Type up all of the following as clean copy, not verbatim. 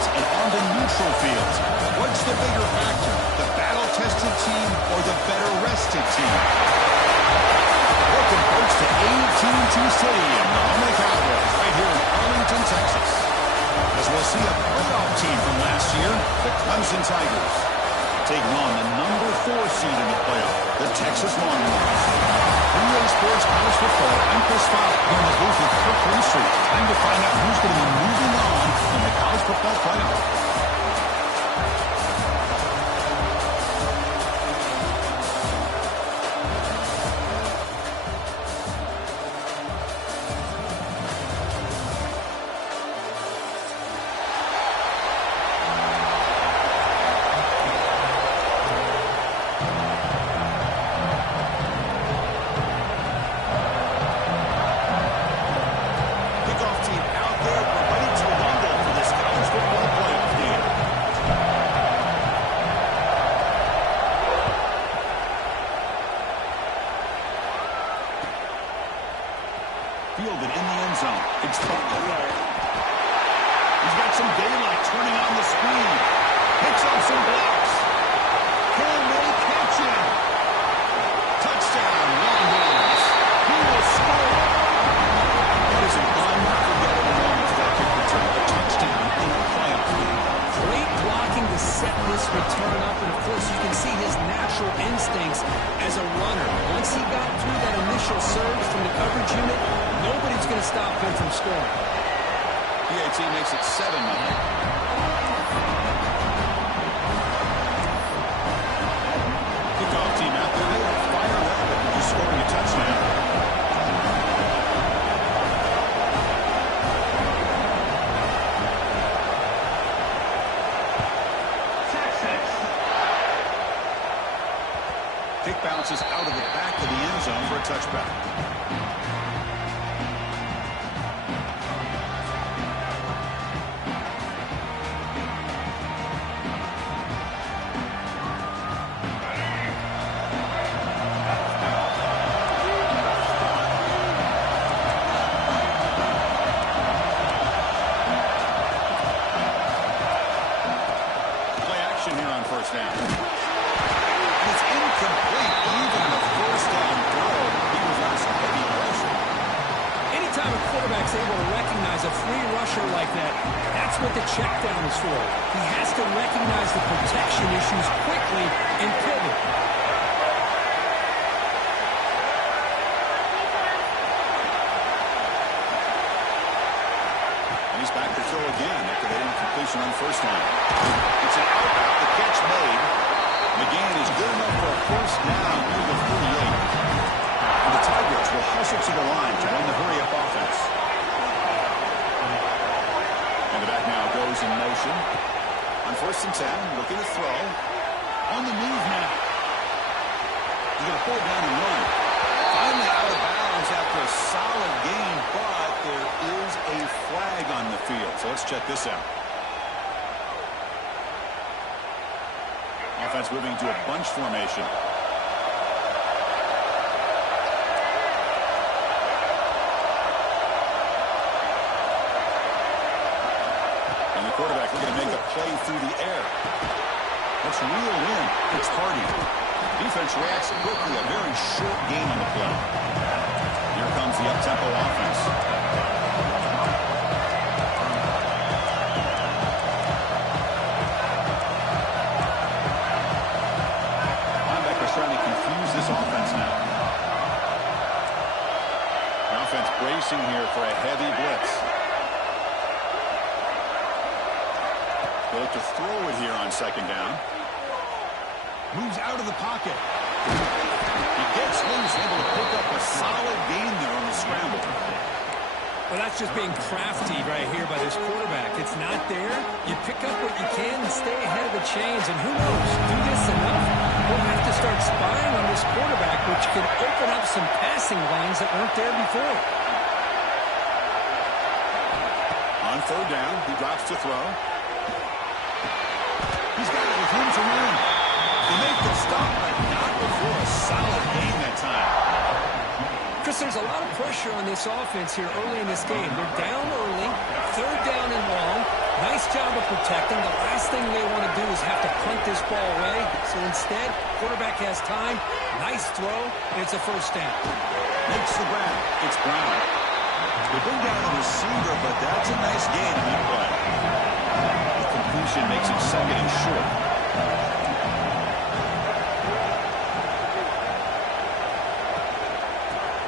fields and on the neutral fields. What's the bigger factor, the battle-tested team or the better-rested team? Welcome, folks, to AT&T Stadium, the home of the Cowboys, right here in Arlington, Texas. As we'll see a playoff team from last year, the Clemson Tigers, taking on the number 4 seed in the playoff, the Texas Longhorns. EA Sports College Football, I'm Chris Fox, here in the booth with Kirk Research. Time to find out who's going to be moving on in the college football playoff. Fielded in the end zone. It's Butler. He's got some daylight turning on the speed. Picks up some blocks. Can they catch him? Touchdown, Longhorns. He will score. That is an unforgettable moment for that kick return. A touchdown in a playoff game. Great blocking to set this return up, and of course you can see his natural instincts as a runner. Once he got through that initial surge from the coverage unit, nobody's going to stop him from scoring. PAT makes it 7-0. Kickoff team out there. They are fired up after scoring a touchdown. Kick bounces out of the back of the end zone for a touchback. Here on first down. It's incomplete, even the first down throw. He was under some heavy pressure. Anytime a quarterback's able to recognize a free rusher like that, that's what the check down is for. He has to recognize the protection issues quickly and pivot. And he's back to throw again after that incompletion on first down. It's an out route, the catch made. McGann is good enough for a first down near the 38. And the Tigers will hustle to the line to run the hurry-up offense. And the back now goes in motion. On first and 10, looking to throw. On the move now. He's going to pull it down and run. Finally out of bounds after a solid gain, but there is a flag on the field. So let's check this out. Offense moving to a bunch formation. And the quarterback looking to make a play through the air. Let's reel in. It's Hardy. Defense reacts quickly. A very short gain on the play. Here comes the up-tempo offense. Trying to confuse this offense now. The offense bracing here for a heavy blitz. They'll look to throw it here on second down. Moves out of the pocket. He gets loose, able to pick up a solid gain there on the scramble. Well, that's just being crafty right here by this quarterback. It's not there. You pick up what you can and stay ahead of the chains. And who knows, do this enough, we'll have to start spying on this quarterback, which can open up some passing lanes that weren't there before. On third down, he drops to throw. He's got it with room to run. They make the stop, but not before a solid gain that time. Chris, there's a lot of pressure on this offense here early in this game. They're down early, third down and long. Nice job of protecting. The last thing they want to do is have to punt this ball away. So instead, quarterback has time. Nice throw, and it's a first down. Makes the grab. It's Brown. They bring down the receiver, but that's a nice gain on that play. The completion makes it second and short.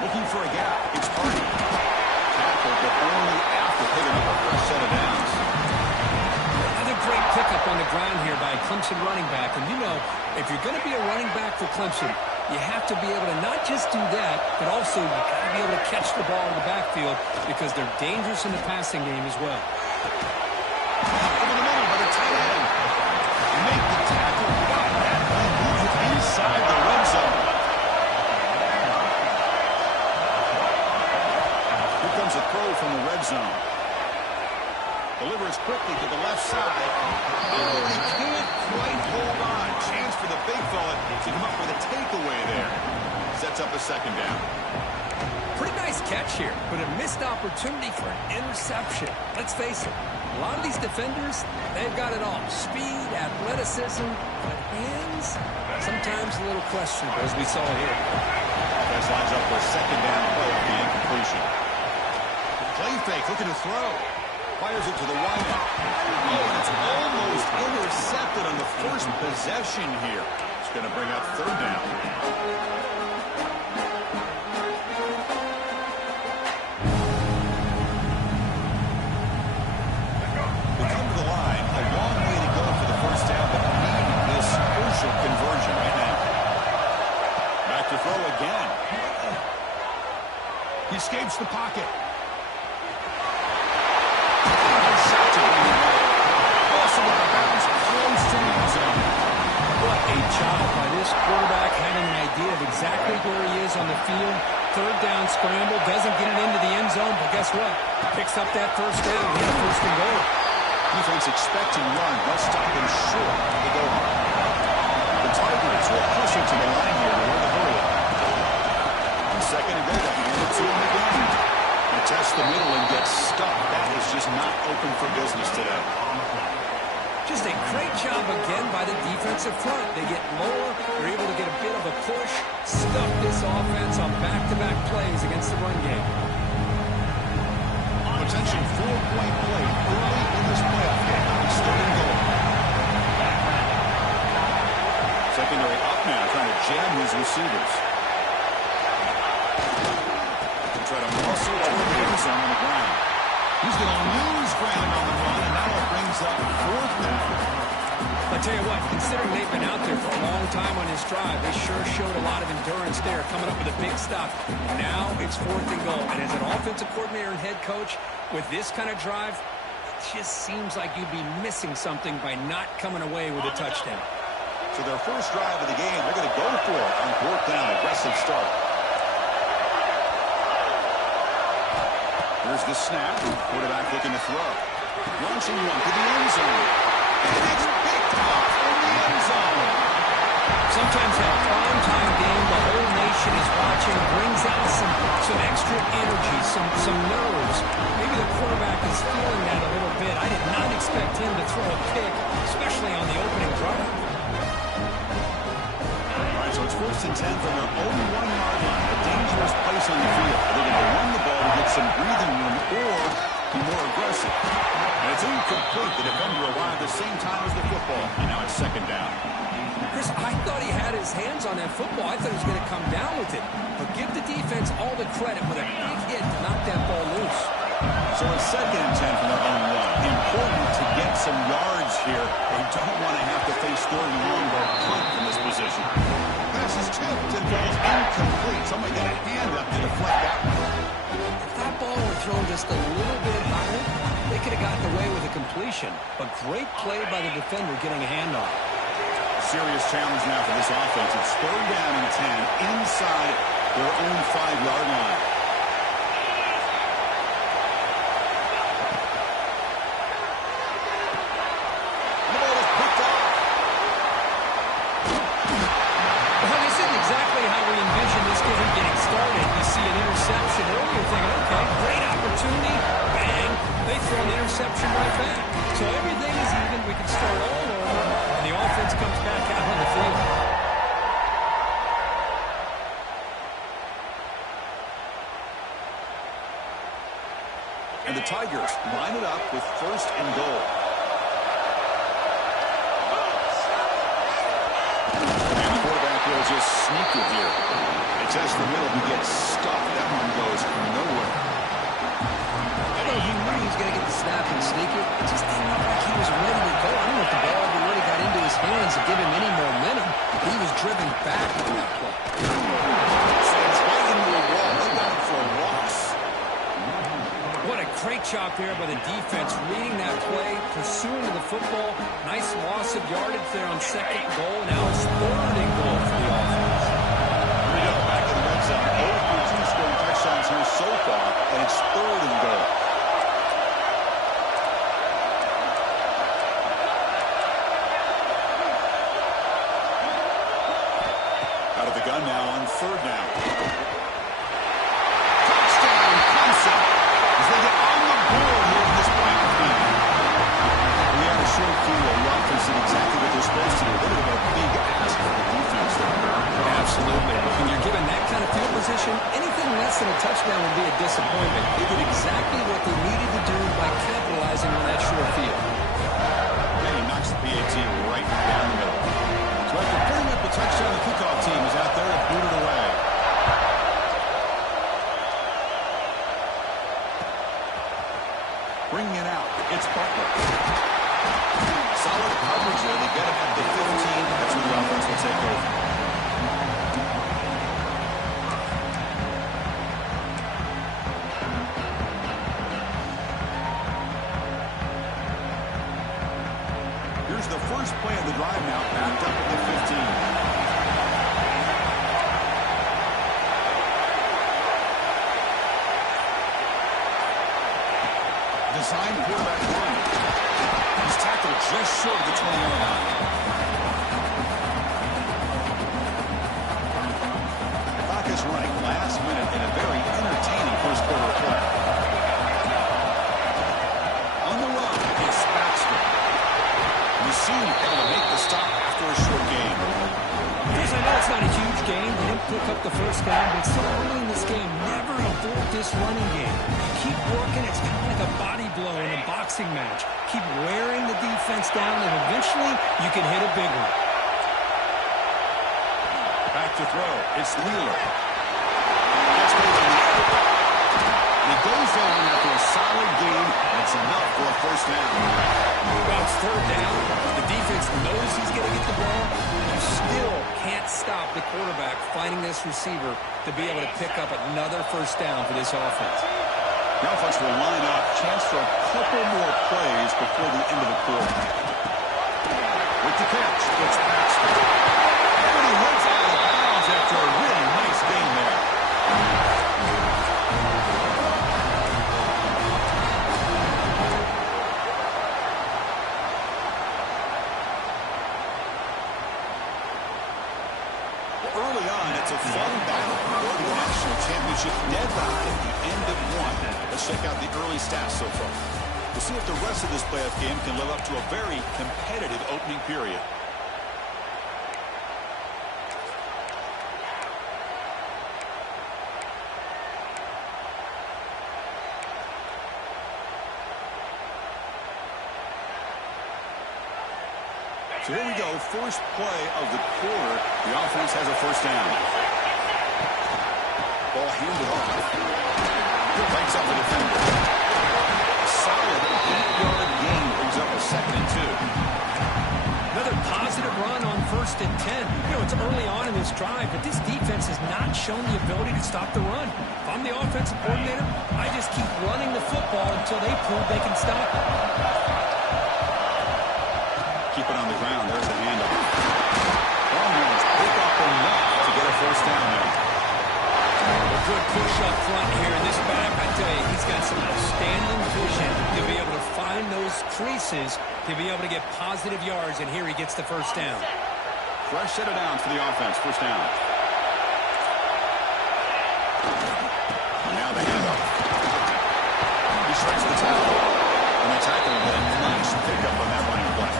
Looking for a gap. It's Hardy. Tackle, but only after picking up a fresh set of downs. Another great pickup on the ground here by Clemson running back. And you know, if you're going to be a running back for Clemson, you have to be able to not just do that, but also you got to be able to catch the ball in the backfield because they're dangerous in the passing game as well. Over the middle by the tight end. Make the tackle. That moves it inside the red zone. Here comes a throw from the red zone. Delivers quickly to the left side. Oh, he can't quite hold on. Chance for the big fella to come up with a takeaway there. Sets up a second down. Pretty nice catch here, but a missed opportunity for an interception. Let's face it, a lot of these defenders, they've got it all. Speed, athleticism, but hands, sometimes a little questionable, as we saw here. Offense lines up for a second down play on the incompletion. Play fake, looking to throw. Fires it to the wide end. Oh, and it's almost intercepted on the first possession here. It's going to bring up third down. We come to the line. A long way to go for the first down, but need this crucial conversion right now. Back to throw again. He escapes the pocket. What a job by this quarterback, having an idea of exactly where he is on the field. Third down scramble, doesn't get it into the end zone, but guess what? Picks up that first down, hit a first and goal. Defense expecting run, must stop him short of the goal line. The Tigers will push it to the line here to win the hurry up. On second and goal, they hand it to him again. They test the middle and get stuck. That is just not open for business today. Just a great job again by the defensive front. They get lower, they're able to get a bit of a push, stuff this offense on back-to-back plays against the run game. Potential 4-point play early in this playoff game. It's third and goal. Secondary up now, trying to jam his receivers. They try to muscle toward the end zone on the ground. He's going to lose ground on the run, and now it brings up fourth down. I tell you what, considering they've been out there for a long time on this drive, they sure showed a lot of endurance there, coming up with a big stop. Now it's fourth and goal. And as an offensive coordinator and head coach, with this kind of drive, it just seems like you'd be missing something by not coming away with a touchdown. So their first drive of the game, they're going to go for it on fourth down. Aggressive start. Here's the snap. Quarterback looking to throw. Launching one to the end zone. And it's picked off in the end zone. Sometimes that primetime game, the whole nation is watching, brings out some extra energy, some nerves. Maybe the quarterback is feeling that a little bit. I did not expect him to throw a pick, especially on the opening drive. All right, so it's first and 10 from their own 1-yard line. A dangerous place on the field. They're going to run the ball to get some breathing room or be more aggressive. And it's incomplete. The defender arrived at the same time as the football. And now it's second down. Chris, I thought he had his hands on that football. I thought he was going to come down with it. But give the defense all the credit with a big hit to knock that ball loose. So it's second and 10 from their own 1. Important to get some yards here. They don't want to have to face third and long or punt from this position. Pass is tipped and falls incomplete. Somebody got a hand up to deflect that one. If that ball were thrown just a little bit higher, they could have gotten away with a completion. But great play by the defender getting a hand on it. Serious challenge now for this offense. It's third down and 10 inside their own 5-yard line. The ball is picked off. Well, this isn't exactly how we envisioned this game getting started. You see an interception earlier, thinking, okay, great opportunity. Bang. They throw an interception. interception right back. So everything is even. We can start all over, and the offense comes back out on the field. And the Tigers line it up with 1st and goal. And the quarterback will just sneak it here. They test the middle. He gets stuck. That one goes nowhere. He knew he was going to get the snap and sneak it. It just didn't look like he was ready to go. I don't know if the ball ever really got into his hands to give him any momentum. He was driven back on that play. Stands right into the wall. They're down for a loss. What a great job there by the defense, reading that play, pursuing the football. Nice loss of yardage there on 2nd and goal. Now it's 3rd and goal for the offense. Here we go, back in the red zone. 0 for 2 scoring touchdowns here so far, and it's 3rd and goal. Out of the gun now on 3rd down. Touchdown, Clemson. As they get on the board here in this final game. We have a short field. The offense did exactly what they're supposed to do. A little bit of a big ask for the defense there. Absolutely. When you're given that kind of field position, anything less than a touchdown would be a disappointment. They did exactly what they needed to do by capitalizing on that short field. And he knocks the PAT right down the middle. So after putting up a touchdown, the kickoff team is out there to boot it away. Bringing it out, it's Butler. Solid coverage there. They get it at the 15. That's where the offense will take over. Here's the first play of the drive now, backed up at the 15. Design quarterback run. He's tackled just short of the 20-yard line. The clock is running last minute in a very entertaining first quarter of play. On the run, it's Baxter. You see him able to make the stop after a short game. Chris, I know it's not a huge game. They didn't pick up the first down, but still early in this game, never abort this running game. Keep working. It's kind of like a body blow in a boxing match. Keep wearing the defense down, and eventually you can hit a big one. Back to throw. It's Wheeler. That's good on the outback. And he goes down after a solid game. That's enough for a first down. Well, it's 3rd down. The defense knows he's going to get the ball. You still can't stop the quarterback finding this receiver to be able to pick up another first down for this offense. The offense will line up. Chance for a couple more plays before the end of the quarter. With the catch, it's Baxter. And he runs out of bounds after a really nice game there. Early on, it's a fun battle for the national championship deadline at the end of one. Let's check out the early stats so far. We'll see if the rest of this playoff game can live up to a very competitive opening period. So here we go, first play of the quarter. The offense has a first down. Ball handed off. Breaks up the defender. A solid 8-yard gain brings up a 2nd and 2. Another positive run on 1st and 10. You know, it's early on in this drive, but this defense has not shown the ability to stop the run. If I'm the offensive coordinator, I just keep running the football until they prove they can stop it. Keep it on the ground. There's the handoff. Longhorns pick up enough to get a first down there. A good push up front here in this back. I tell you, he's got some outstanding vision to be able to find those creases to be able to get positive yards, and here he gets the first down. Fresh set of downs for the offense. First down. And now the handoff. He strikes the tackle. And the tackle with a nice pickup on that running play.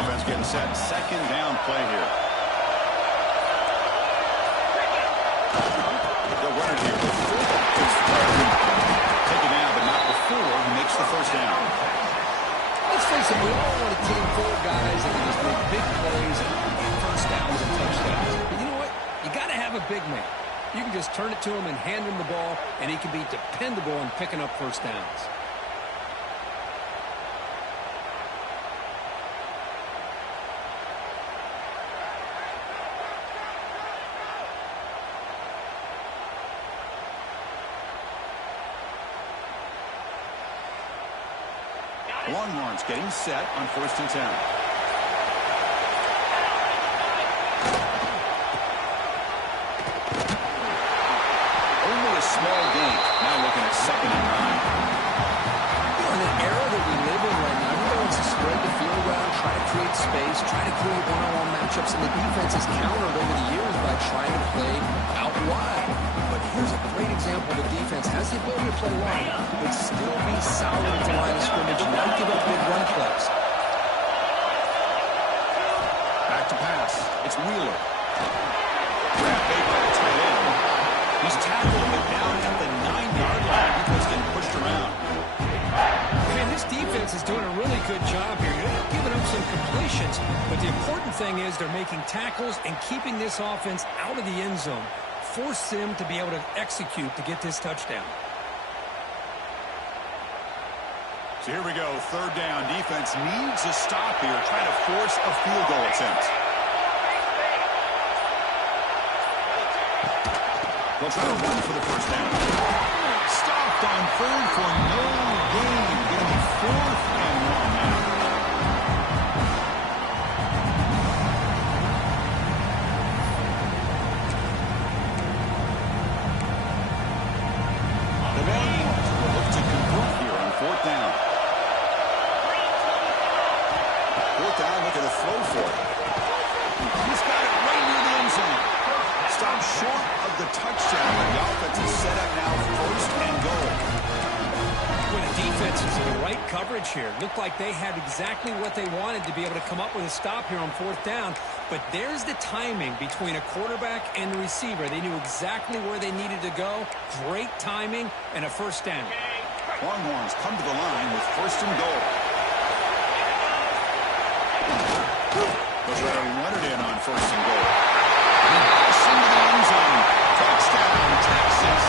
Offense getting set. Second down play here. The runner here. Taken down, but not before he makes the first down. Let's face it, we all want a team full of guys that can just make big plays and get first downs and touchdowns. But you know what? You got to have a big man. You can just turn it to him and hand him the ball, and he can be dependable in picking up first downs. Longhorns getting set on 1st and 10. Only a small gain. Now looking at 2nd and 9. In an era that we live in right now, everybody wants to spread the field around, try to create space, try to create one-on-one matchups, and the defense has countered over the years by trying to play out wide. But here's a great example of a defense has the ability to play wide, but still be solid at the line of scrimmage and not give up big run plays. Back to pass. It's Wheeler. Grab bait by the tight end. He's tackled but down at the 9-yard line because getting pushed around. Man, this defense is doing a really good job here. They're not giving up some completions, but the important thing is they're making tackles and keeping this offense out of the end zone. Force them to be able to execute to get this touchdown. So here we go, 3rd down. Defense needs a stop here, trying to force a field goal attempt. They'll try to run for the first down. Stopped on 3rd for no gain. Going to be 4th and 1 now. The Longhorns will look to convert here on 4th down. 4th down, looking to throw for it. He's got it right near the end zone. Stopped short of the touchdown, but the offense is set up now 1st and goal. When the defense is in the right coverage here, looked like they had exactly what they wanted to be able to come up with a stop here on 4th down. But there's the timing between a quarterback and the receiver. They knew exactly where they needed to go. Great timing and a first down. Longhorns come to the line with 1st and goal. They'll try to run it in on 1st and goal. He backs into the end zone. Touchdown, Texas.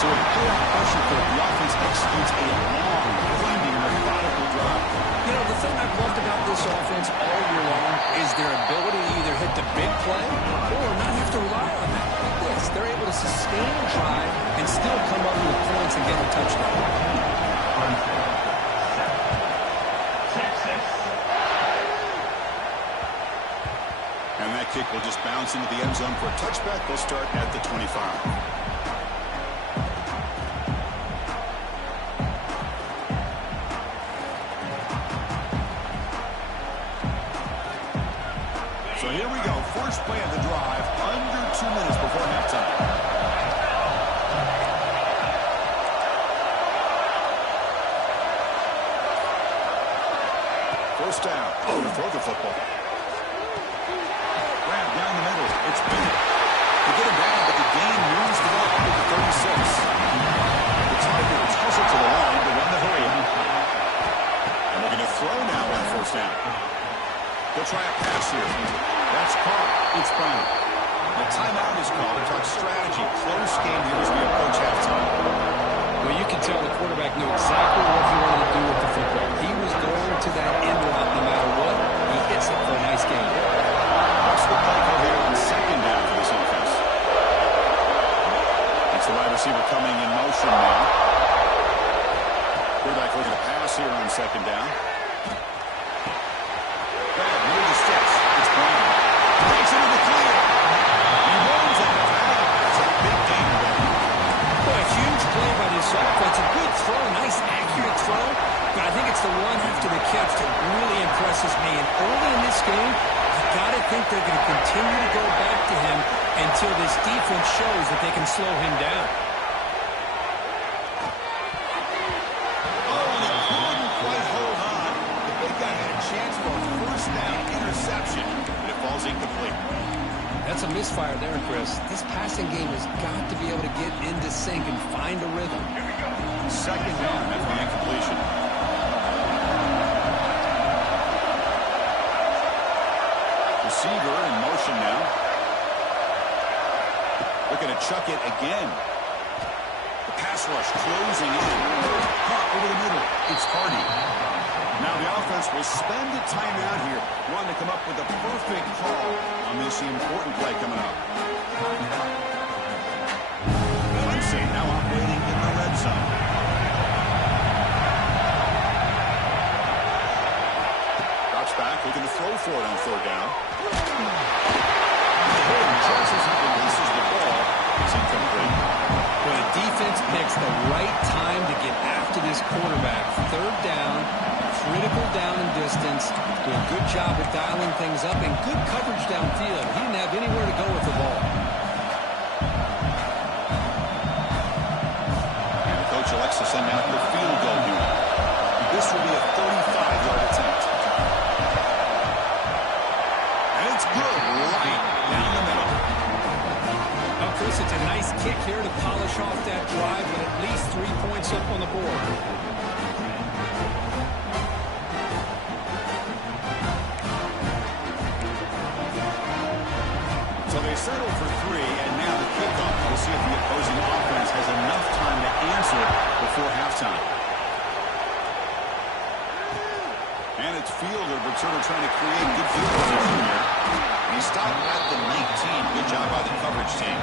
So a payoff pressure for the offense executes a long, winding, methodical drive. You know, the thing I've loved about this offense all year long is their ability to either hit the big play or not have to rely on that. Like this, they're able to sustain a drive and still come up with points and get a touchdown. And that kick will just bounce into the end zone for a touchback. They'll start at the 25. So here we go. First play of the drive. Under 2 minutes before halftime. First down. Oh, to throw the football. Grab down the middle. It's Bennett. They get him down, but the gain moves the ball up to the 36. The Tigers hustle to the line to run the hurry up. And they're going to throw now on 1st down. They'll try a pass here. That's caught. It's Brown. The timeout is called to talk strategy. Close game here as we approach halftime. Well, you can tell the quarterback knew exactly what he wanted to do with the football. He was going to that end route no matter what. He hits it for a nice game. What's the play call here on 2nd down for this offense? It's the wide receiver coming in motion now. Quarterback looking to pass here on 2nd down. Near the sticks. It's Brown. Takes it in the clear. He runs out of bounds. That's a big gain, Boy, a huge play by this offense. A good throw. Nice, accurate throw. But think they're going to continue to go back to him until this defense shows that they can slow him down. Oh, they couldn't quite hold on. The big guy had a chance for a first down interception, and it falls incomplete. That's a misfire there, Chris. This passing game has got to be able to get into sync and find a rhythm. Second down after the incompletion. Receiver in motion now. Looking to chuck it again. The pass rush closing in. Caught over the middle. It's Hardy. Now the offense will spend a timeout here, wanting to come up with a perfect call on this important play coming up. Clemson now operating in the red zone. Drops back, looking to throw for it on third down. Charges and releases the ball. It's incomplete. When the defense picks the right time to get after this quarterback, third down, critical down and distance, do a good job of dialing things up, and good coverage downfield. He didn't have anywhere to go with the ball. And the coach elects to send out the field goal unit. This will be a 35-yard attempt. And it's good, right down the middle. Well, Chris, it's a nice kick here to polish off that drive with at least 3 points up on the board. So they settle for 3, and now the kickoff. We'll see if the opposing offense has enough time to answer before halftime. And it's Fielder, but sort of trying to create good field position here. And he stopped at the 19. Good job by the coverage team.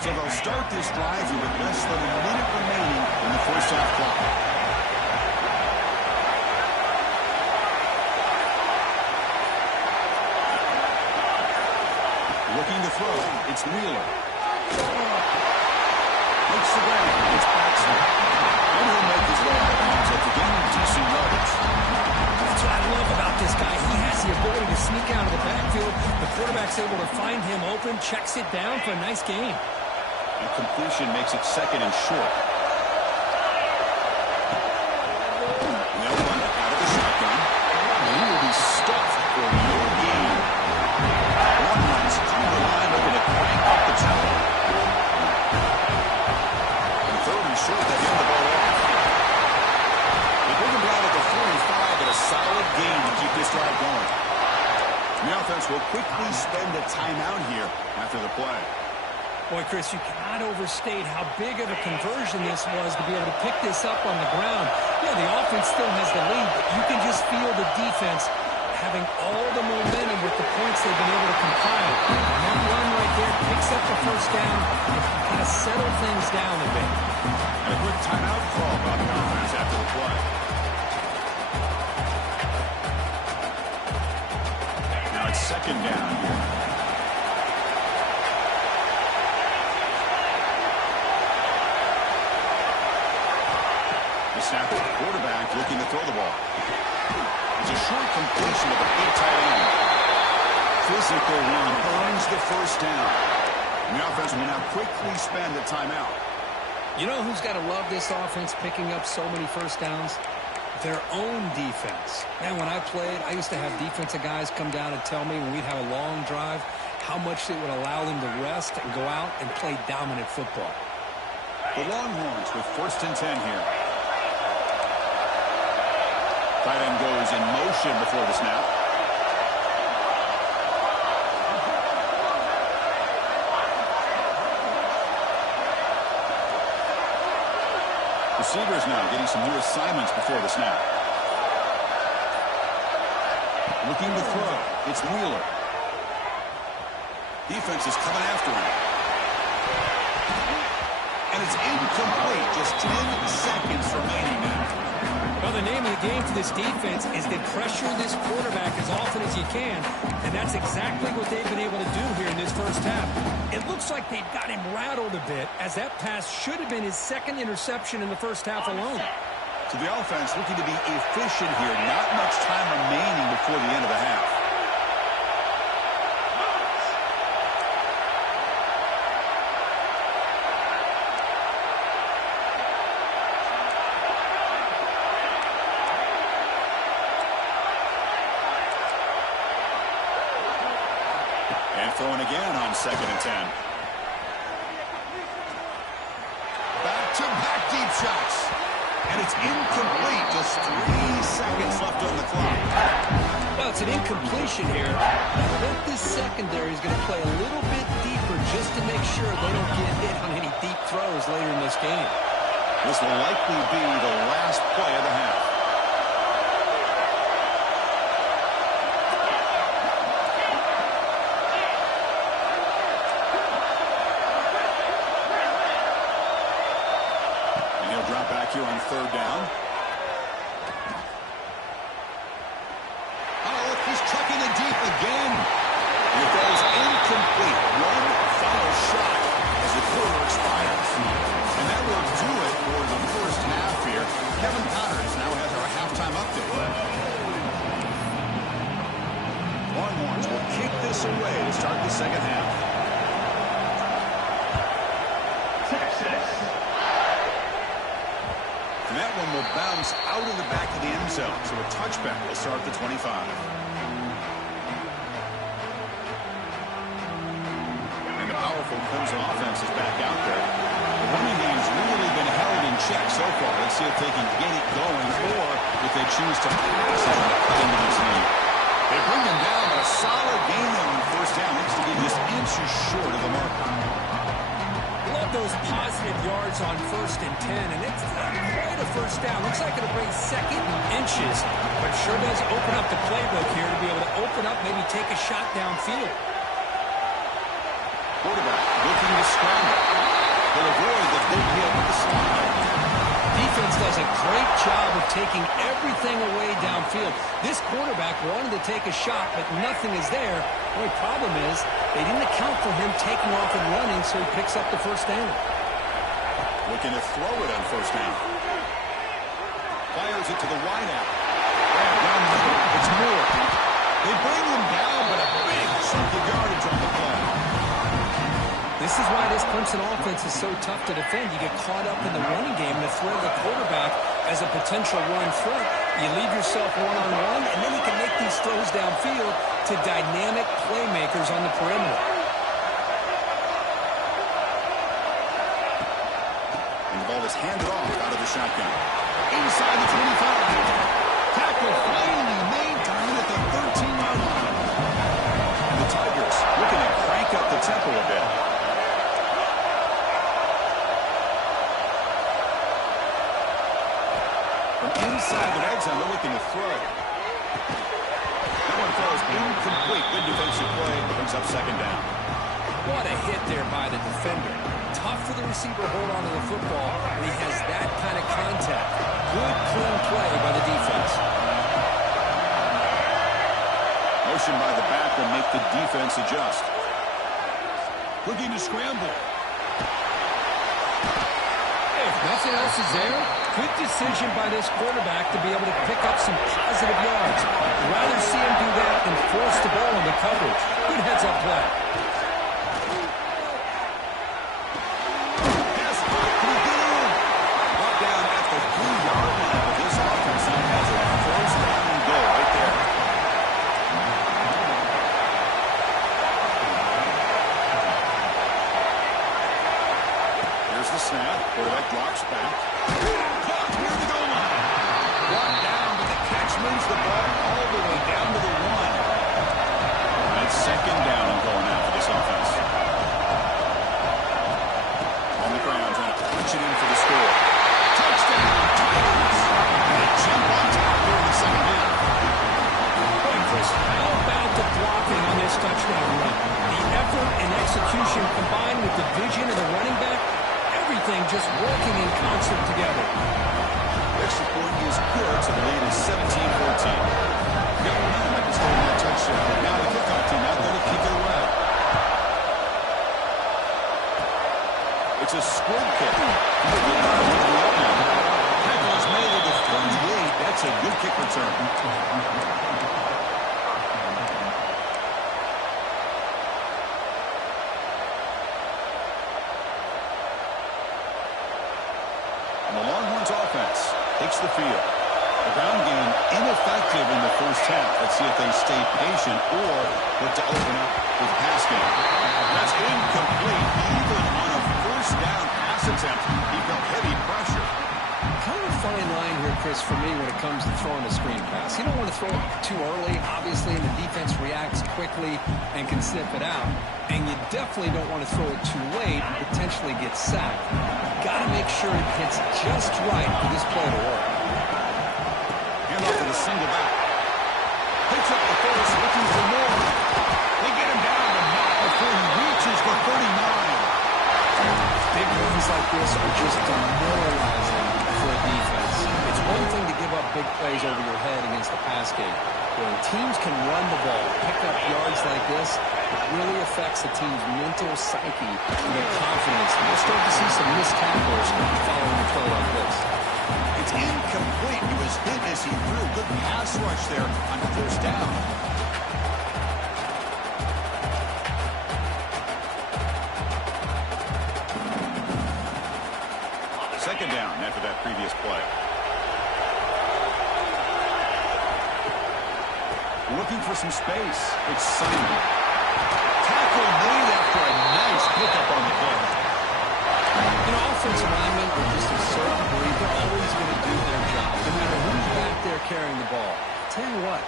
So they'll start this drive here with less than a minute remaining in the first half clock. Looking to throw, it's Wheeler. Makes the grab, it's Baxter. And he'll make his way out of bounds at the game of decent yardage. That's what I love about this guy. He has the ability to sneak out of the backfield. The quarterback's able to find him open, checks it down for a nice gain. And completion makes it second and short. They'll run it out of the shotgun. And he will be stuffed for no gain. One runs through the line, looking to crank up the tempo. And third and short, they hand the ball off. They bring him down at the 45, but a solid gain to keep this drive going. The offense will quickly spend a timeout here after the play. Boy, Chris, you cannot overstate how big of a conversion this was to be able to pick this up on the ground. Yeah, the offense still has the lead, but you can just feel the defense having all the momentum with the points they've been able to compile. And that run right there picks up the first down and kind of settle things down a bit. And a quick timeout call by the offense after the play. Now it's second down here. The snap at the quarterback looking to throw the ball. It's a short completion of a big tight end. Physical run earns the first down. And the offense will now quickly spend a timeout. You know who's got to love this offense picking up so many first downs? Their own defense. Man, when I played, I used to have defensive guys come down and tell me when we'd have a long drive how much it would allow them to rest and go out and play dominant football. The Longhorns with first and 10 here. Tight end goes in motion before the snap. Receivers now getting some new assignments before the snap. Looking to throw. It's Wheeler. Defense is coming after him. And it's incomplete. Just 10 seconds remaining now. Well, the name of the game for this defense is to pressure this quarterback as often as you can, and that's exactly what they've been able to do here in this first half. It looks like they've got him rattled a bit, as that pass should have been his second interception in the first half alone. So the offense looking to be efficient here. Not much time remaining before the end of the half. And throwing again on 2nd and 10. Back-to-back deep shots. And it's incomplete. Just 3 seconds left on the clock. Well, it's an incompletion here. I think this secondary is going to play a little bit deeper just to make sure they don't get hit on any deep throws later in this game. This will likely be the last play of the half. Here on 3rd down. Oh, he's chucking it deep again. It goes incomplete. One final shot as the quarter expires. And that will do it for the first half here. Kevin Connors now has our halftime update. Longhorns will kick this away to start the second half. And that one will bounce out of the back of the end zone. So a touchback will start the 25. And the powerful Clemson offense is back out there. The running game's really been held in check so far. Let's see if they can get it going or if they choose to pass and cut into this lead. They bring them down, but a solid game on first down. Looks to be just inches short of the mark. Those positive yards on 1st and 10, and it's not quite a first down. Looks like it'll bring 2nd and inches, but sure does open up the playbook here to be able to open up, maybe take a shot downfield. Quarterback looking to scramble. They'll avoid the big hit with the slide. Defense does a great job of taking everything away downfield. This quarterback wanted to take a shot, but nothing is there. The only problem is they didn't account for him taking off and running, so he picks up the first down. Looking to throw it on first down. Fires it to the wide out. And down the middle, it's Moore. They bring him down, but a big chunk of yardage on the play. This is why this Clemson offense is so tough to defend. You get caught up in the running game to throw the quarterback as a potential run threat. You leave yourself one-on-one, and then you can make these throws downfield to dynamic playmakers on the perimeter. And the ball is handed off out of the shotgun. Inside the 25. Tackle finally made to win at the 13-yard line. And the Tigers looking to crank up the tempo a bit. Inside the red zone, they're looking to throw. That one throws incomplete. Good defensive play. Brings up 2nd down. What a hit there by the defender. Tough for the receiver to hold on to the football when he has that kind of contact. Good, clean play by the defense. Motion by the back will make the defense adjust. Looking to scramble. If nothing else is there, good decision by this quarterback to be able to pick up some positive yards. I'd rather see him do that than force the ball into coverage. Good heads-up play. Pass hot to the field. Brought down at the 3-yard line, but this offense now has a first down and goal right there. Here's the snap. Quarterback drops back. Caught near the goal line. Brought down, but the catch moves the ball all the way down to the 1. And it's 2nd down and goal now for this offense. On the ground, trying to punch it in for the score. Touchdown, Tigers. And they jump on top here in the second half. Hey, Chris, how about the blocking on this touchdown run? The effort and execution combined with the vision of the running back, everything just working in concert together. They extra point is good, so the lead is 17-14. Got momentum after scoring that touchdown. Now the kickoff team out there to kick it away. It's a squib kick. Tackle is made at the 38. That's a good kick return. And the Longhorns offense takes the field. The ground game ineffective in the first half. Let's see if they stay patient or look to open up with pass game. That's incomplete. Even on a first down pass attempt, he felt heavy pressure. Kind of a fine line here, Chris, for me when it comes to throwing a screen pass. You don't want to throw it too early, obviously, and the defense reacts quickly and can sniff it out. And you definitely don't want to throw it too late and potentially get sacked. Got to make sure it hits just right for this play to work. Hand off to the single back. Picks up the first, looking for more. They get him down, but not before he reaches the 39. Big runs like this are just demoralizing for a defense. It's one thing to give up big plays over your head against the pass game. When teams can run the ball, pick up yards like this, it really affects the team's mental psyche and their confidence. And we'll start to see some missed tackles following a play like this. It's incomplete. He was hit as he threw. Good pass rush there on first down. Second down after that previous play. Looking for some space. It's Simon. Tackle made after a nice pickup on the play. You know, offensive linemen are just a certain breed. They're always going to do their job, no matter who's back there carrying the ball. I'll tell you what,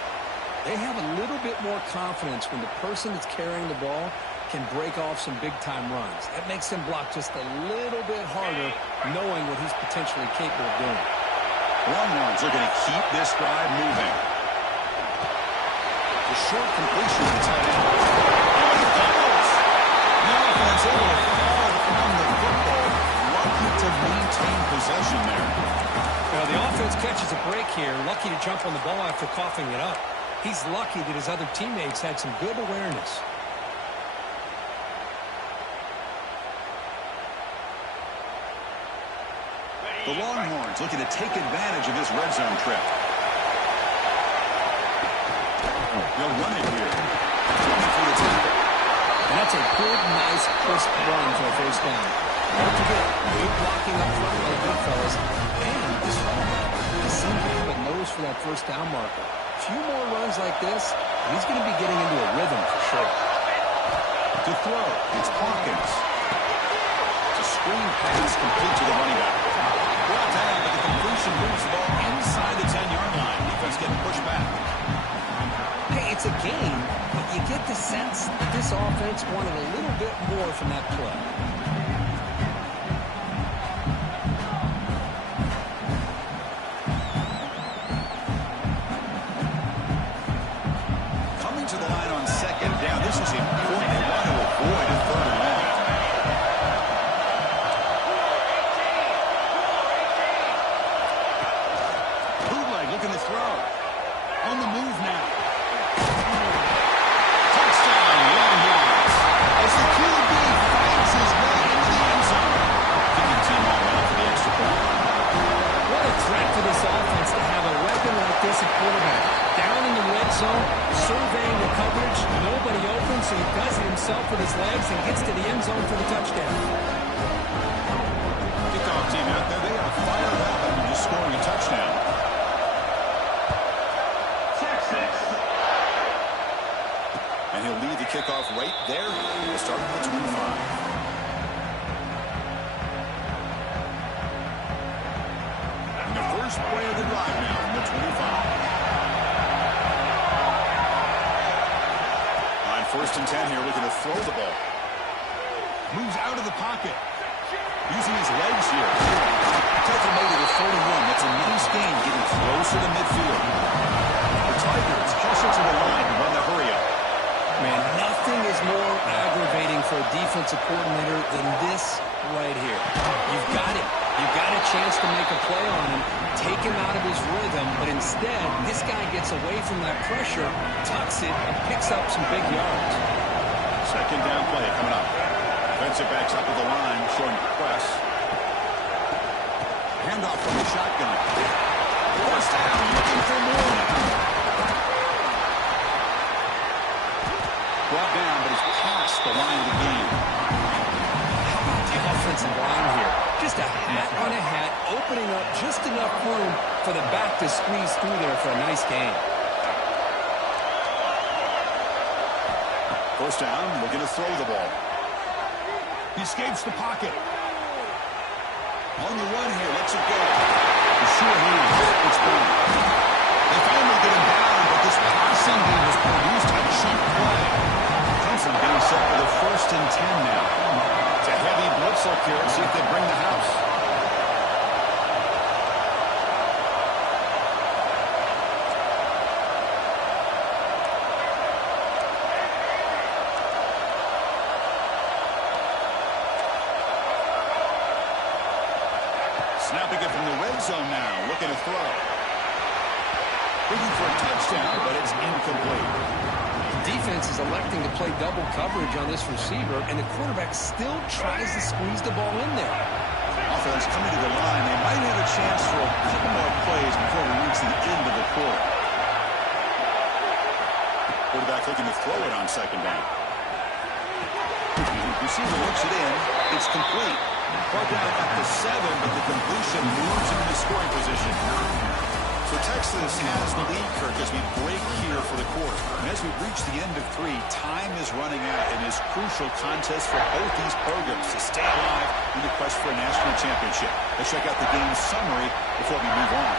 they have a little bit more confidence when the person that's carrying the ball can break off some big-time runs. That makes them block just a little bit harder, knowing what he's potentially capable of doing. Longhorns are going to keep this drive moving. The short completion to the tight end. Oh, he fumbles! The offense able to fall on the football. Lucky to maintain possession there. Well, the offense catches a break here. Lucky to jump on the ball after coughing it up. He's lucky that his other teammates had some good awareness. The Longhorns looking to take advantage of this red zone trip. They'll run it here. For the tackle. And that's a good, nice, crisp run for a first down. Don't forget, good blocking up front by the good fellas. And this he seemed to have a nose for that first down marker. A few more runs like this, and he's going to be getting into a rhythm for sure. To throw, it's Hawkins. It's a screen pass complete to the running back. Brought down, but the completion moves the ball inside the 10-yard line. Defense getting pushed back. Hey, it's a game, but you get the sense that this offense wanted a little bit more from that play. Coming to the line on second down. This is important. They want to avoid a third and long. Bootleg looking to throw. On the move now. Touchdown, Longhorns. As the QB fights his way into the end zone. Kicking team on now for the extra point. What a threat for this offense to have a weapon like this at quarterback. Down in the red zone, surveying the coverage, nobody open, so he does it himself with his legs and gets to the end zone for the touchdown. Kickoff team out there, they are fired up after just scoring a touchdown. And he'll lead the kickoff right there. He'll start with the 25. And the first play of the drive now from the 25. On first and 10 here, looking to throw the ball. Moves out of the pocket. Using his legs here. Tackle made at the 41. That's a nice gain, getting closer to midfield. The Tigers hustle to the line and run the hurry up. Man, nothing is more aggravating for a defensive coordinator than this right here. You've got him. You got a chance to make a play on him, take him out of his rhythm, but instead, this guy gets away from that pressure, tucks it, and picks up some big yards. Second down play coming up. Defensive backs up to the line, showing press. Handoff from the shotgun. Forced down, looking for more now. Brought down, but he's past the line of the game. How about the offensive line here? Just a hat on a hat, opening up just enough room for the back to squeeze through there for a nice gain. First down, looking to throw the ball. He escapes the pocket. On the run here, lets it go. The sure hands, it's gone. They finally get him down, but this passing game has produced a cheap play. Clemson getting set for the 1st and 10 now. It's a heavy blitz look here. See if they bring the house. Snapping it from the red zone now, looking to throw. Looking for a touchdown, but it's incomplete. The defense is electing to play double coverage on this receiver, and the quarterback still tries to squeeze the ball in there. Offense coming to the line. They might have a chance for a couple more plays before we reach the end of the quarter. Quarterback looking to throw it on second down. Receiver looks it in. It's complete. Brought down at the 7, but the completion moves him into scoring position. So Texas has the lead, Kirk, as we break here for the quarter. And as we reach the end of 3, time is running out in this crucial contest for both these programs to stay alive in the quest for a national championship. Let's check out the game summary before we move on.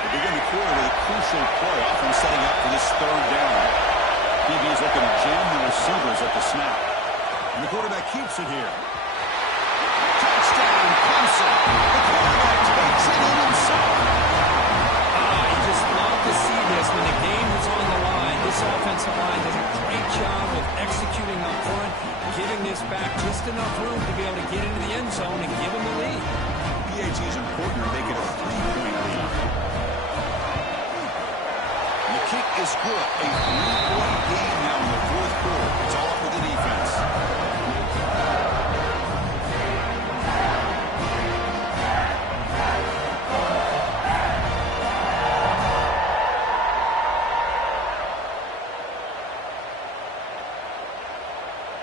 We begin the quarter with a crucial play, often setting up for this 3rd down. DB is looking to jam the receivers at the snap. And the quarterback keeps it here. Touchdown, Clemson. The quarterback takes it in himself. You just love to see this when the game is on the line. This offensive line does a great job of executing up front, giving this back just enough room to be able to get into the end zone and give them the lead. PAT is important to make it a 3-point lead. And the kick is good. A 3-point game now in the 4th quarter. It's all up with the defense.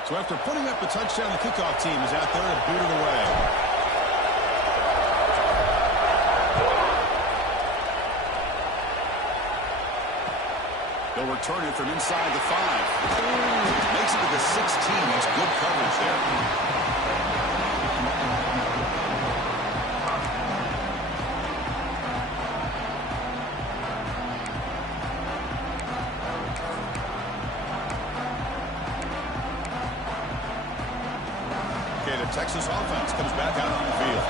So after putting up a touchdown, the kickoff team is out there to boot it away. They'll return it from inside the 5. Makes it to the 16. That's good coverage there. Texas offense comes back out on the field.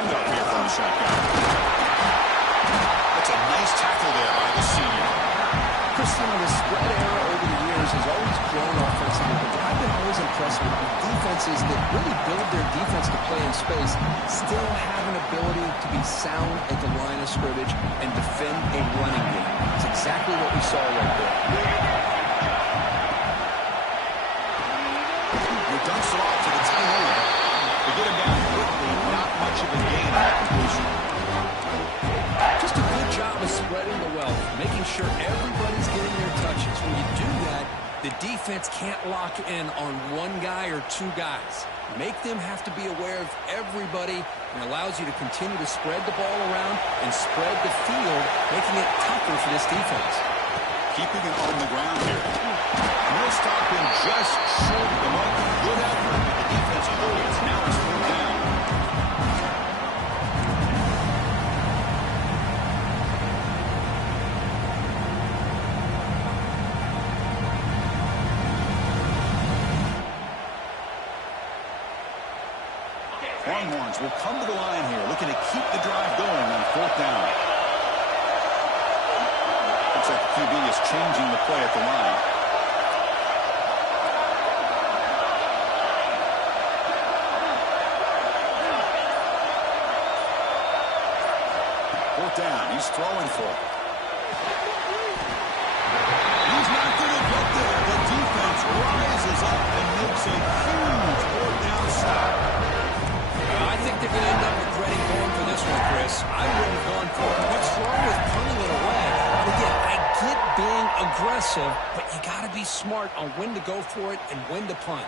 End up here from the shotgun. That's a nice tackle there by the senior. Christian, the spread era over the years has always grown offensively, but I've been always impressed with defenses that really build their defense to play in space, still have an ability to be sound at the line of scrimmage and defend a running game. It's exactly what we saw right there. Dumps it off to the tight end. They get him down quickly, not much of a gain on that completion. Just a good job of spreading the wealth, making sure everybody's getting their touches. When you do that, the defense can't lock in on one guy or two guys. Make them have to be aware of everybody, and allows you to continue to spread the ball around and spread the field, making it tougher for this defense. Keeping it on the ground here. No stopping just short of the mark. Good effort, but the defense holds. Now it's 4th down. Longhorns will come to the line here, looking to keep the drive going on 4th down. Looks like the QB is changing the play at the line. Fourth down. He's throwing for it. He's not going to get there. The defense rises up and makes a huge fourth down stop. I think they're going to end up regretting going for this one, Chris. I would have gone for it. What's wrong with punting it away? But again, I get being aggressive, but you got to be smart on when to go for it and when to punt.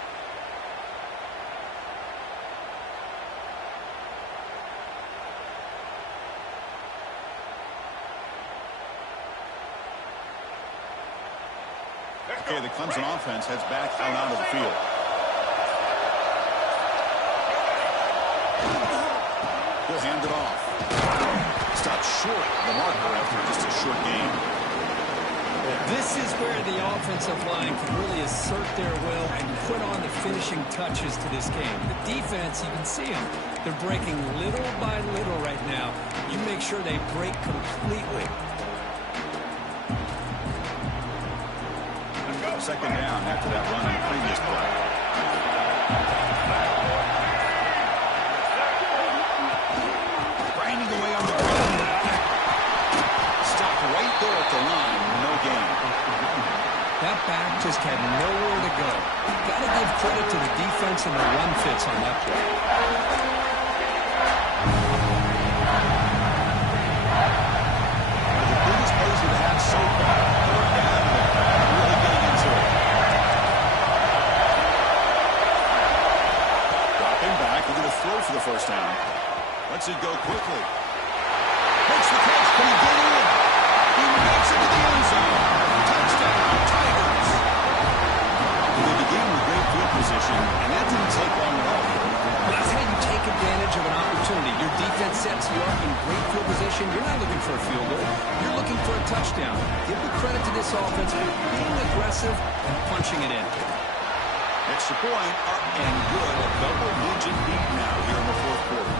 Okay, the Clemson offense heads back out onto the field. He'll hand it off. Stopped short of the marker after just a short game. This is where the offensive line can really assert their will and put on the finishing touches to this game. The defense, you can see them. They're breaking little by little right now. You make sure they break completely. Second down after that run in the previous play. Grinding away on the ground. Stopped right there at the line. No gain. That back just had nowhere to go. Got to give credit to the defense and the run fits on that play. The biggest plays we've had so far. Third down. Really getting into it. Dropping back. We're going to throw for the first down. Lets it go quickly. Makes the catch. Can he get in? He makes it to the end zone. Touchdown, Tigers. They began with great field position, and that didn't take long at all. That's how you take advantage of an opportunity. Your defense sets you up in great field position. You're not looking for a field goal. You're looking for a touchdown. Give the credit to this offense for being aggressive and punching it in. Extra point up and good. A double-digit lead now here in the fourth quarter.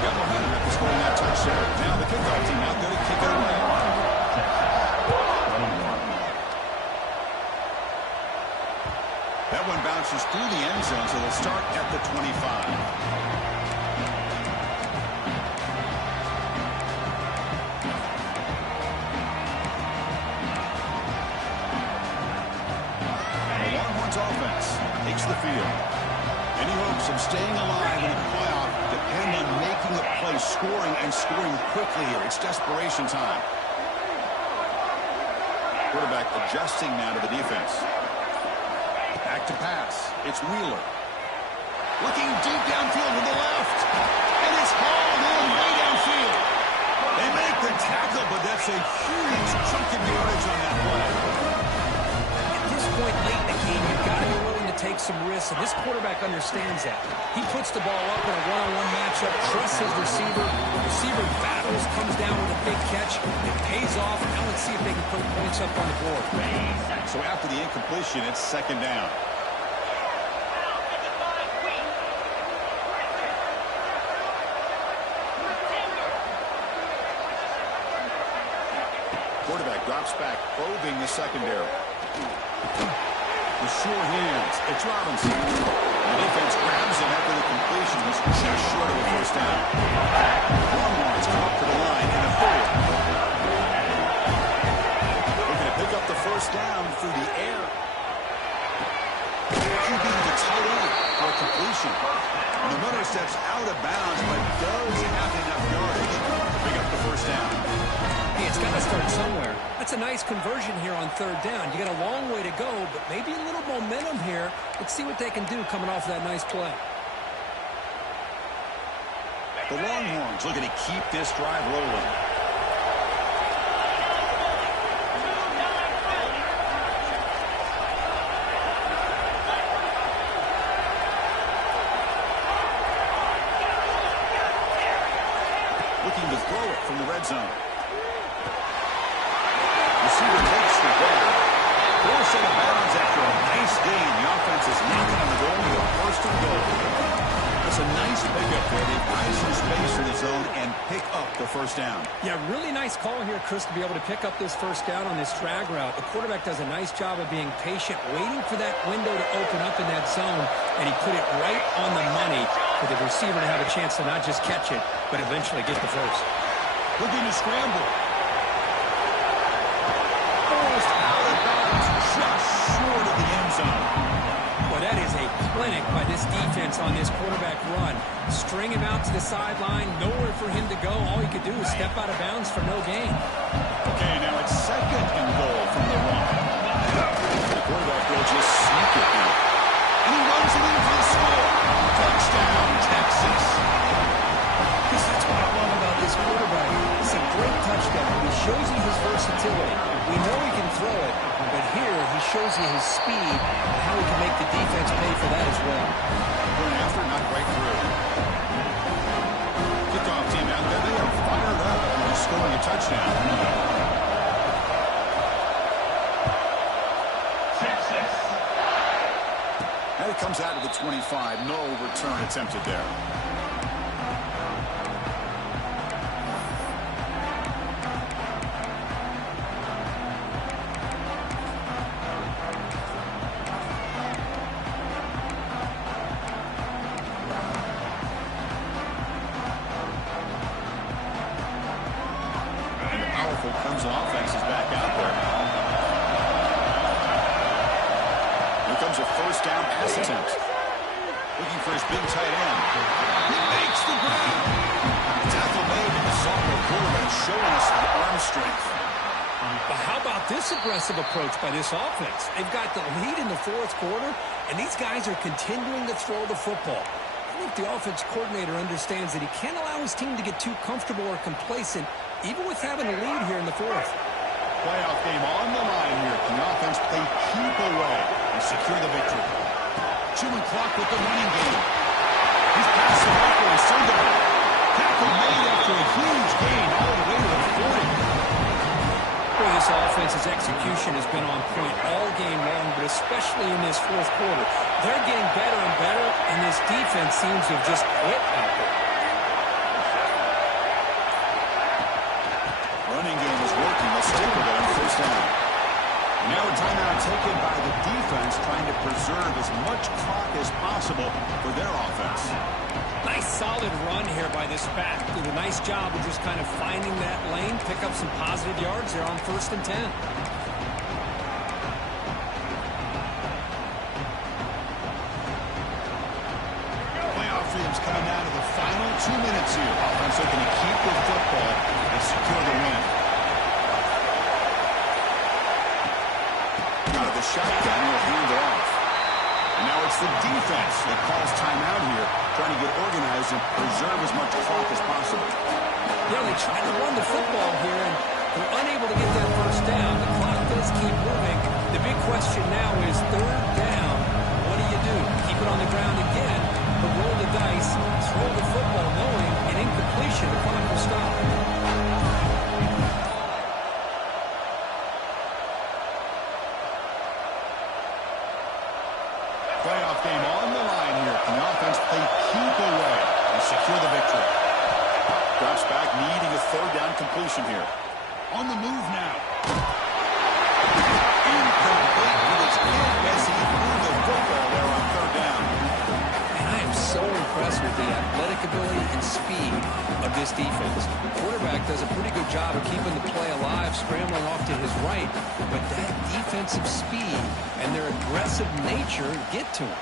Got momentum after scoring that touchdown. Now the kickoff team out there to kick it away. That one bounces through the end zone, so they'll start at the 25. Offense takes the field. Any hopes of staying alive in the playoff depend on making a play, scoring, and scoring quickly here. It's desperation time. Quarterback adjusting now to the defense. Back to pass. It's Wheeler. Looking deep downfield with the left. And it's hauled in way downfield. They make the tackle, but that's a huge chunk of yardage on that play. Point late in the game, you've got to be willing to take some risks, and this quarterback understands that. He puts the ball up in a one-on-one matchup, trusts his receiver. The receiver battles, comes down with a big catch. It pays off. Now let's see if they can put points up on the board. So after the incompletion, it's second down. Quarterback drops back, probing the secondary. With sure hands, it's Robinson. The defense grabs him after the completion. He's just short of a first down. Longhorns come up to the line in the third. They're going to pick up the first down through the air. QB to tight end for a completion. And the runner steps out of bounds, but does have enough yardage to pick up the first down. Hey, it's got to start somewhere. That's a nice conversion here on third down. You got a long way to go, but maybe a little momentum here. Let's see what they can do coming off that nice play. The Longhorns looking to keep this drive rolling. Looking to throw it from the red zone. Receiver takes the ball. Forced out of bounds after a nice gain. The offense is knocking on the goal with a first and goal. That's a nice pickup there. They find some space in the zone and pick up the first down. Yeah, really nice call here, Chris, to be able to pick up this first down on this drag route. The quarterback does a nice job of being patient, waiting for that window to open up in that zone, and he put it right on the money for the receiver to have a chance to not just catch it, but eventually get the first. Looking to scramble. Almost out of bounds, just short of the end zone. Well, that is a clinic by this defense on this quarterback run. String him out to the sideline, nowhere for him to go. All he could do is step out of bounds for no gain. Okay, now it's 2nd and goal from the 1. The quarterback will just sneak it in. And he runs it in for the score. Touchdown, Texas. Chris, that's what I love about this quarterback. It's a great touchdown. He shows you his versatility. We know he can throw it, but here he shows you his speed and how he can make the defense pay for that as well. Going after, not right through. Kickoff team out there. They are fired up after scoring a touchdown. And it comes out of the 25. No return attempted there. Clemson offense is back out there. Here comes a first down pass attempt. Looking for his big tight end. He makes the grab. Tackle made, and the sophomore quarterback showing us the arm strength. But how about this aggressive approach by this offense? They've got the lead in the 4th quarter, and these guys are continuing to throw the football. I think the offense coordinator understands that he can't allow his team to get too comfortable or complacent, even with having a lead here in the 4th. Playoff game on the line here. Can the offense play keep away and secure the victory? Chewing clock with the running game. He's passing off for a single. Tackle made after a huge gain all the way to the 40. Boy, this offense's execution has been on point all game long, but especially in this 4th quarter. They're getting better and better, and this defense seems to have just quit out there. Running game is working. Let's stick with it on first down. Now a timeout taken by the defense, trying to preserve as much clock as possible for their offense. Nice solid run here by this back. Did a nice job of just kind of finding that lane, pick up some positive yards there on 1st and 10. Playoff dreams coming down to the final 2 minutes here. Offense looking to keep the football and secure the win. Out of the shotgun, he'll hand it off. And now it's the defense that calls timeout here, trying to get organized and preserve as much clock as possible. Yeah, they try to run the football here, and they're unable to get that first down. The clock does keep moving. The big question now is 3rd down. What do? Keep it on the ground again, but roll the dice, throw the football, knowing an incompletion, the clock will stop. Playoff game on the line here. Can the offense play keep away and secure the victory? Drops back, needing a 3rd down completion here. On the move now. Incomplete with his hand as he threw the football there on 3rd down. And I am so impressed with the athletic ability and speed of this defense. The quarterback does a pretty good job of keeping the play alive, scrambling off to his right, but that defensive speed and their aggressive nature get to him.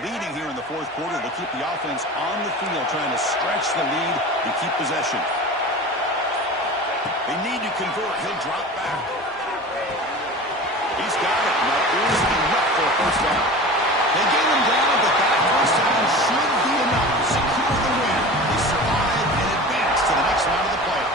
Leading here in the 4th quarter, they'll keep the offense on the field, trying to stretch the lead and keep possession. They need to convert. He'll drop back. He's got it. That is enough for a first down. They get him down, but that first down should be enough to secure the win. They survive and advance to the next round of the playoff.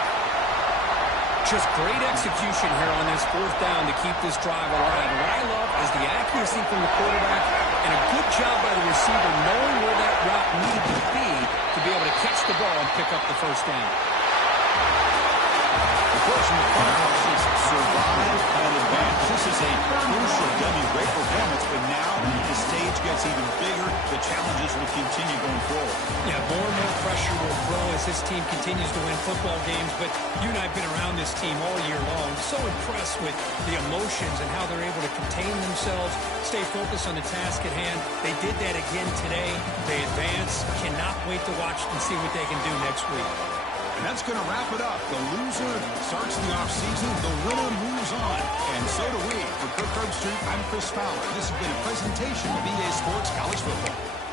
Just great execution here on this fourth down to keep this drive alive. And what I love is the accuracy from the quarterback and a good job by the receiver knowing where that route needed to be able to catch the ball and pick up the first down. The coach in the front is survive and advance. This is a crucial W. Great performance, but now the stage gets even bigger. The challenges will continue going forward. Yeah, more and more pressure will grow as this team continues to win football games, but you and I have been around this team all year long. So impressed with the emotions and how they're able to contain themselves, stay focused on the task at hand. They did that again today. They advance. Cannot wait to watch and see what they can do next week. And that's going to wrap it up. The loser starts the offseason. The winner moves on. And so do we. For Kirk Herbstreit, I'm Chris Fowler. This has been a presentation of EA Sports College Football.